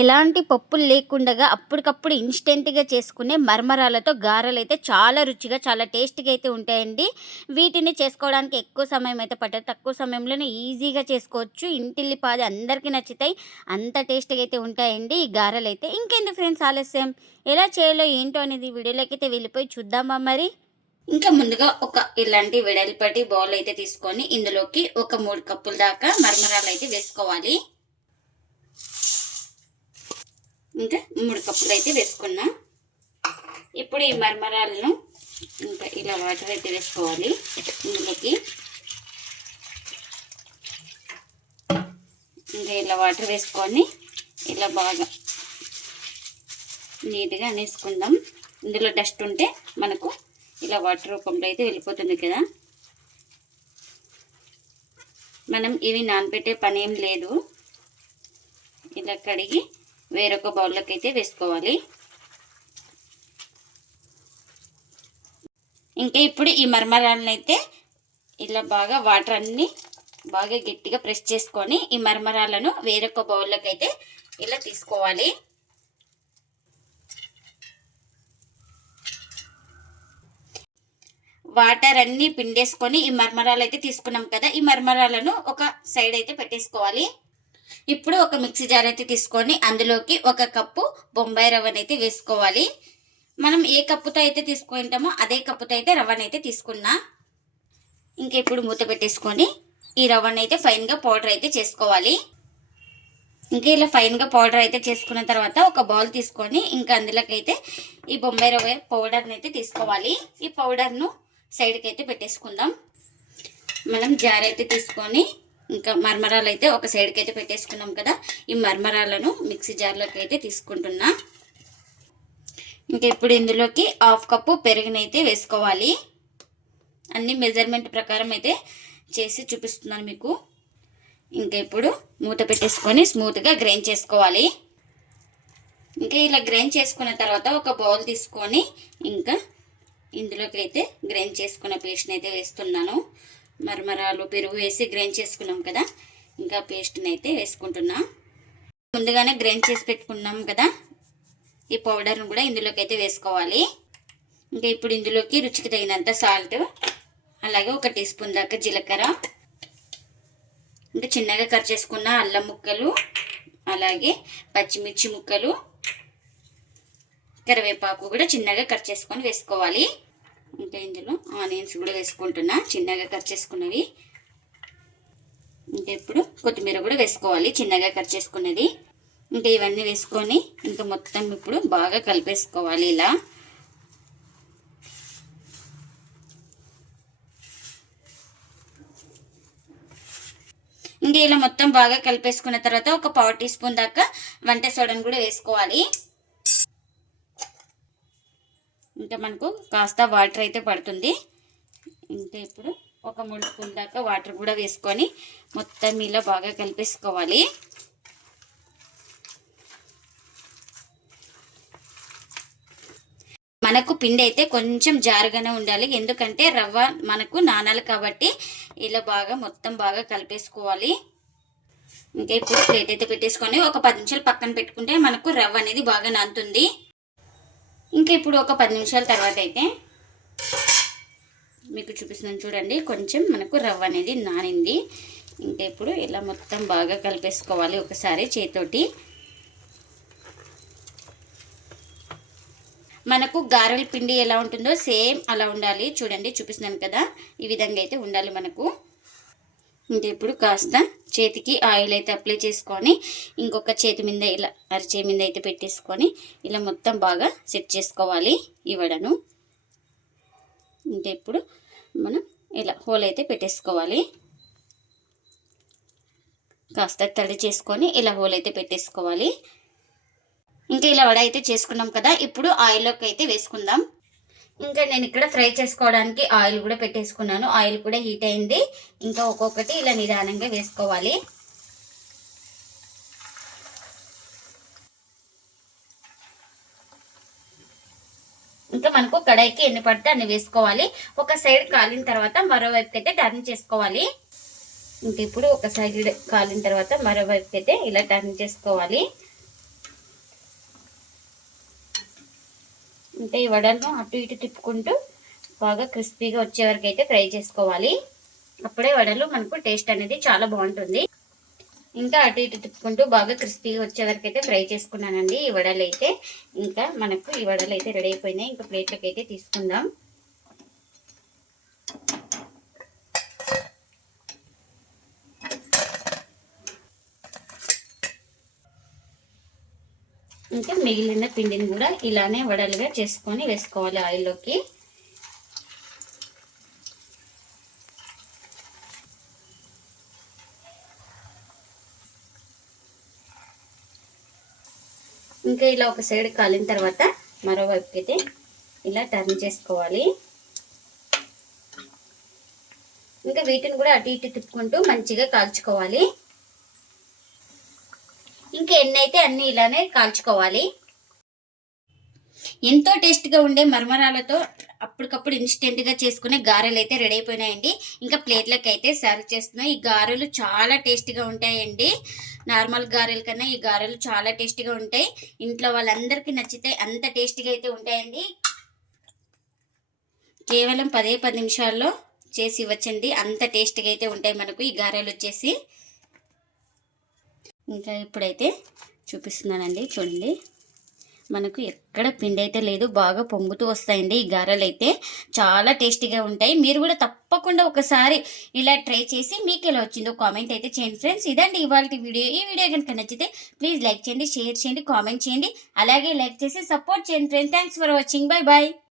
ఎలాంటి పప్పులు లేకుండగా అప్పటికప్పుడు ఇన్‌స్టెంట్‌గా చేసుకునే మరమరాలతో గారెలైతే చాలా రుచిగా, చాలా టేస్టీగా అయితే ఉంటాయండి. వీటిని చేసుకోవడానికి ఎక్కువ సమయం అయితే పట్టదు. తక్కువ సమయంలోనే ఈజీగా చేసుకోవచ్చు. ఇంటిల్లిపాది అందరికీ నచ్చుతాయి. అంత టేస్టీగా అయితే ఉంటాయండి ఈ గారెలైతే. ఇంకెందుకు ఫ్రెండ్స్ ఆలస్యం? ఎలా చేయాలో ఏంటో అనేది వీడియోలోకైతే వెళ్ళిపోయి చూద్దామా మరి? ఇంకా ముందుగా ఇలాంటి వెడల్పాటి బౌల్ అయితే తీసుకొని ఇందులోకి ఒక 3 కప్పుల దాకా మరమరాలైతే వేసుకోవాలి. ఇంకా 3 కప్పులు అయితే వేసుకున్నా. ఇప్పుడు ఈ మరమరాలను ఇంకా ఇలా వాటర్ అయితే వేసుకోవాలి ఇందులోకి. ఇంకా ఇలా వాటర్ వేసుకొని ఇలా బాగా నీట్గా అనేసుకుందాం. ఇందులో డస్ట్ ఉంటే మనకు ఇలా వాటర్ రూపంలో అయితే వెళ్ళిపోతుంది కదా. మనం ఇవి నానబెట్టే పని ఏం లేదు. ఇలా కడిగి వేరొక బౌల్లోకి అయితే వేసుకోవాలి. ఇంకా ఇప్పుడు ఈ మరమరాలను అయితే ఇలా బాగా వాటర్ అన్ని బాగా గట్టిగా ప్రెస్ చేసుకొని ఈ మరమరాలను వేరొక బౌల్లోకి అయితే ఇలా తీసుకోవాలి. వాటర్ అన్ని పిండేసుకొని ఈ మరమరాలు అయితే తీసుకున్నాం కదా, ఈ మరమరాలను ఒక సైడ్ అయితే పెట్టేసుకోవాలి. ఇప్పుడు ఒక మిక్సీ జార్ అయితే తీసుకొని అందులోకి 1 కప్పు బొంబాయి రవ్వనైతే వేసుకోవాలి. మనం ఏ కప్పుతో అయితే తీసుకుంటామో అదే కప్పుతో అయితే రవ్వనైతే తీసుకున్నా. ఇంకా ఇప్పుడు మూత పెట్టేసుకొని ఈ రవ్వనైతే ఫైన్గా పౌడర్ అయితే చేసుకోవాలి. ఇంకా ఇలా ఫైన్గా పౌడర్ అయితే చేసుకున్న తర్వాత ఒక బౌల్ తీసుకొని ఇంకా అందులోకి అయితే ఈ బొంబాయి రవ్వ పౌడర్ని అయితే తీసుకోవాలి. ఈ పౌడర్ను సైడ్కి అయితే పెట్టేసుకుందాం. మనం జార్ అయితే తీసుకొని ఇంకా మరమరాలు అయితే ఒక సైడ్కి అయితే పెట్టేసుకున్నాం కదా, ఈ మరమరాలను మిక్సీ జార్లోకి అయితే తీసుకుంటున్నా. ఇంకా ఇప్పుడు ఇందులోకి 1/2 కప్పు పెరుగునైతే వేసుకోవాలి. అన్ని మెజర్మెంట్ ప్రకారం అయితే చేసి చూపిస్తున్నాను మీకు. ఇంకా ఇప్పుడు మూత పెట్టేసుకొని స్మూత్గా గ్రైండ్ చేసుకోవాలి. ఇంకా ఇలా గ్రైండ్ చేసుకున్న తర్వాత ఒక బౌల్ తీసుకొని ఇంకా ఇందులోకి అయితే గ్రైండ్ చేసుకున్న పేస్ట్ని అయితే వేస్తున్నాను. మరమరాలు పెరుగు వేసి గ్రైండ్ చేసుకున్నాం కదా, ఇంకా పేస్ట్ని అయితే వేసుకుంటున్నా. ముందుగానే గ్రైండ్ చేసి పెట్టుకున్నాం కదా ఈ పౌడర్ను కూడా ఇందులోకి అయితే వేసుకోవాలి. ఇంకా ఇప్పుడు ఇందులోకి రుచికి తగినంత సాల్ట్, అలాగే 1 టీ స్పూన్ దాకా జీలకర్ర, ఇంకా చిన్నగా కట్ చేసుకున్న అల్లం ముక్కలు, అలాగే పచ్చిమిర్చి ముక్కలు, కరివేపాకు కూడా చిన్నగా కట్ చేసుకొని వేసుకోవాలి. ఇంకా ఇందులో ఆనియన్స్ కూడా వేసుకుంటున్నా చిన్నగా కట్ చేసుకున్నవి. ఇంకా ఇప్పుడు కొత్తిమీర కూడా వేసుకోవాలి చిన్నగా కట్ చేసుకున్నది. ఇంకా ఇవన్నీ వేసుకొని ఇంకా మొత్తం ఇప్పుడు బాగా కలిపేసుకోవాలి. ఇలా ఇంకా ఇలా మొత్తం బాగా కలిపేసుకున్న తర్వాత ఒక 1/4 టీ స్పూన్ దాకా వంట సోడాను కూడా వేసుకోవాలి. ఇంకా మనకు కాస్త వాటర్ అయితే పడుతుంది. ఇంకా ఇప్పుడు ఒక 3 స్పూన్ దాకా వాటర్ కూడా వేసుకొని మొత్తం ఇలా బాగా కలిపేసుకోవాలి. మనకు పిండి అయితే కొంచెం జారుగానే ఉండాలి, ఎందుకంటే రవ్వ మనకు నానాలి కాబట్టి ఇలా బాగా మొత్తం బాగా కలిపేసుకోవాలి. ఇంకా ఇప్పుడు ప్లేట్ అయితే పెట్టేసుకొని ఒక 10 నిమిషాలు పక్కన పెట్టుకుంటే మనకు రవ్వ అనేది బాగా నానుతుంది. ఇంకా ఇప్పుడు ఒక 10 నిమిషాల తర్వాత అయితే మీకు చూపిస్తున్నాను చూడండి, కొంచెం మనకు రవ్వ అనేది నానింది. ఇంకా ఇప్పుడు ఇలా మొత్తం బాగా కలిపేసుకోవాలి ఒకసారి చేతితోటి. మనకు గారెల పిండి ఎలా ఉంటుందో సేమ్ అలా ఉండాలి. చూడండి చూపిస్తున్నాను కదా, ఈ విధంగా అయితే ఉండాలి మనకు. ఇంకా ఇప్పుడు కాస్త చేతికి ఆయిల్ అయితే అప్లై చేసుకొని ఇంకొక చేతి మీద ఇలా అరచే మీద అయితే పెట్టేసుకొని ఇలా మొత్తం బాగా సెట్ చేసుకోవాలి ఈ వడను. ఇంకా ఇప్పుడు మనం ఇలా హోల్ అయితే పెట్టేసుకోవాలి. కాస్త తడి చేసుకొని ఇలా హోల్ అయితే పెట్టేసుకోవాలి. ఇంకా ఇలా వడ అయితే చేసుకున్నాం కదా, ఇప్పుడు ఆయిల్లోకి అయితే వేసుకుందాం. ఇంకా నేను ఇక్కడ ఫ్రై చేసుకోవడానికి ఆయిల్ కూడా పెట్టేసుకున్నాను. ఆయిల్ కూడా హీట్ అయింది. ఇంకా ఒక్కొక్కటి ఇలా నిదానంగా వేసుకోవాలి. ఇంకా మనకు కడాయికి ఎన్ని పడితే అన్ని వేసుకోవాలి. ఒక సైడ్ కాలిన తర్వాత మరోవైపు అయితే టర్న్ చేసుకోవాలి. ఇంకా ఇప్పుడు ఒక సైడ్ కాలిన తర్వాత మరోవైపు అయితే ఇలా టర్న్ చేసుకోవాలి. ఇంకా ఈ వడలను అటు ఇటు తిప్పుకుంటూ బాగా క్రిస్పీగా వచ్చే వరకు అయితే ఫ్రై చేసుకోవాలి. అప్పుడే వడలు మనకు టేస్ట్ అనేది చాలా బాగుంటుంది. ఇంకా అటు ఇటు తిప్పుకుంటూ బాగా క్రిస్పీగా వచ్చే వరకు అయితే ఫ్రై చేసుకున్నానండి ఈ వడలు అయితే. ఇంకా మనకు ఈ వడలు అయితే రెడీ అయిపోయినాయి. ఇంకా ప్లేట్లోకి అయితే తీసుకుందాం. ఇంకా మిగిలిన పిండిని కూడా ఇలానే వడలుగా చేసుకొని వేసుకోవాలి ఆయిల్లోకి. ఇంకా ఇలా ఒక సైడ్ కాలిన తర్వాత మరోవైపుకి అయితే ఇలా టర్న్ చేసుకోవాలి. ఇంకా వీటిని కూడా అటు ఇటు తిప్పుకుంటూ మంచిగా కాల్చుకోవాలి. ఇంకా ఎన్ని అయితే అన్ని ఇలానే కాల్చుకోవాలి. ఎంతో టేస్ట్గా ఉండే మరమరాలతో అప్పటికప్పుడు ఇన్స్టెంట్గా చేసుకునే గారెలు అయితే రెడీ అయిపోయినాయండి. ఇంకా ప్లేట్లకి అయితే సర్వ్ చేస్తున్నాయి. ఈ గారెలు చాలా టేస్టీగా ఉంటాయండి. నార్మల్ గారెల కన్నా ఈ గారెలు చాలా టేస్టీగా ఉంటాయి. ఇంట్లో వాళ్ళందరికీ నచ్చితే అంత టేస్టీగా అయితే ఉంటాయండి. కేవలం 10 నిమిషాల్లో చేసి ఇవ్వచ్చండి. అంత టేస్టీగా అయితే ఉంటాయి మనకు ఈ గారెలు వచ్చేసి. ఇంకా ఇప్పుడైతే చూపిస్తున్నానండి, చూడండి. మనకు ఎక్కడ పిండి అయితే లేదు, బాగా పొంగుతూ వస్తాయండి ఈ గారెలు అయితే. చాలా టేస్టీగా ఉంటాయి. మీరు కూడా తప్పకుండా ఒకసారి ఇలా ట్రై చేసి మీకు ఎలా వచ్చిందో కామెంట్ అయితే చేయండి ఫ్రెండ్స్. ఇదండి ఇవాళ వీడియో. ఈ వీడియో కనుక నచ్చితే ప్లీజ్ లైక్ చేయండి, షేర్ చేయండి, కామెంట్ చేయండి. అలాగే లైక్ చేసి సపోర్ట్ చేయండి friends. Thanks for watching. Bye bye.